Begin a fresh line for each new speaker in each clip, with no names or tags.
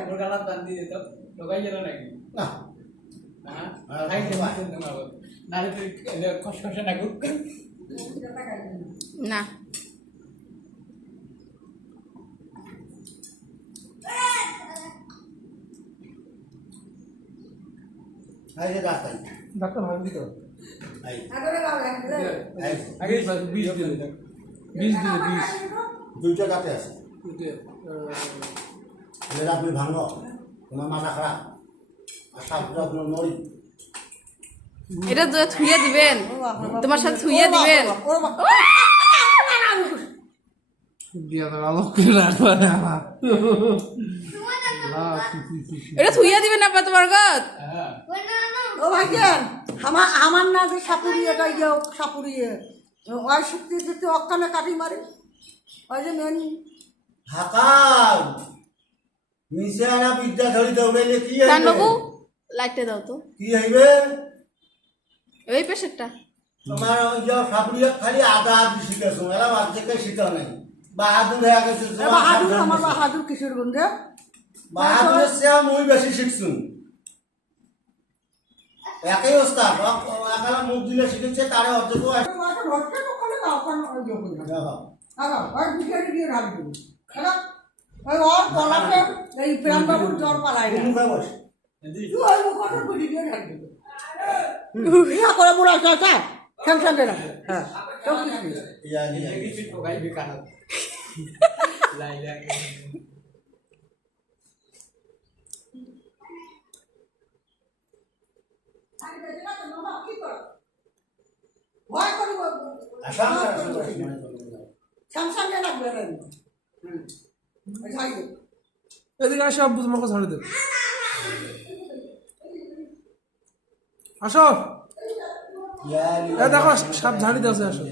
তোর গালার দান দিয়ে দিত ঢোকাই গেল নাকি?
না।
না
ডাক্তার ভাবি তো বিষ দিলে বিষ
দুইটা দাঁতে আছে। এটা তোমার মাথা খারাপ। আর সাপটা আপনার নড়ি
এটা তো থুইয়ে দিবেন। তোমার সাথে থুইয়ে দিবেন। এটা থুইয়ে না তোমার গত?
ও ভাইজান আমার আমার না যে সাপুরিয়ে গাইয়া সাপুরিয়ে ওই শক্তি যদি অক্কানে কাটি মারে ওই যে মেন
হাকাল আনা বিদ্যা ধরি দৌড়াইলে কি
কান
হইবে?
বাবু লাইটটা দাও তো।
কি হইবে?
এই পেশেন্টটা।
তোমার ওই যে সাপুরিয়া খালি আদা আদি শিখেছো এরা বাদ থেকে শিখা নাই। বাহাদুর হয়ে গেছে
বাহাদুর আমার। বাহাদুর কিশোরগঞ্জে
বাহাদুরের চেয়ে মুই বেশি শিখছুন। একই ওস্তাদ একালা মুখ দিলে শিখেছে তারে অর্ধেক
কাউকান ওই ওর গলাতে এই প্রাণ জ্বর পালায় না
মুখে বসে
তুই ওই মুখটা বুঝি দিয়ে রাখবি। ইয়া করে বুড়া চাচা স্যামসাংয়ে রাখবে হ্যাঁ সব কিছু
ইয়া ইয়া
কিছু ঠোকাই বেকার লাইলা
ভয় করিব
আসাম
স্যামসাংয়ে রাখবে রে যাই
এদিকে আসো, আব্বু তোমাকে ছাড়ে দেব। আসো। দেখো, সাপ ঝাড়ি দিয়েছে, আসো।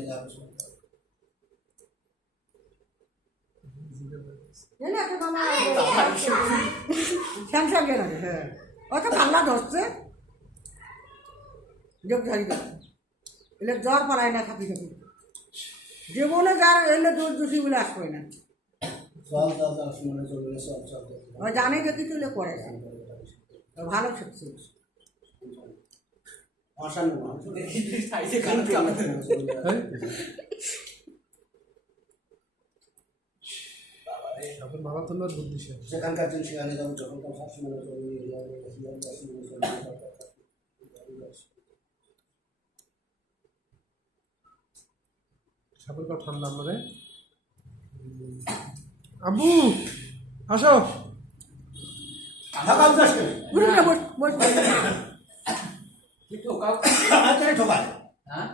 ধরছে ঝাড়ি এলে জ্বর না জীবনে যার এলে দোষ দোষী বলে আসবে না।
চল চল চল শুনে চলবে চল চল
ও জানে যে কিছু হলে করে ভালো শিখছে
তোলার বুদ্ধি
সেখানকার দিন সেখানে
ঠান্ডা আমারে আব্বু আসো।
করে
হ্যাঁ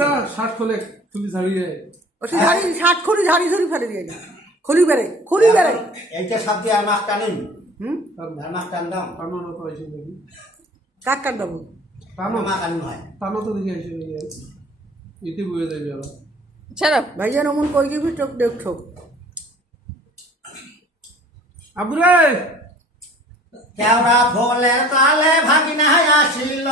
যা শার্ট খোলে
বেড়ে খড়ি বেড়ে
এইটা সব দিয়ে আর মাছ
হুম?
টানলাম
টানো না তো এসে দেখি।
কাক কান দেবো?
টানো
মা কান হয়
টানো তো দেখি এসে দেখি এতে বয়ে যাবে আবার
ছাড়ো।
ভাইজান অমন কই দিবি চোখ দেখ ঠোক।
আব্বু রে
কেওড়া ফলে তালে ভাগিনা আসিল।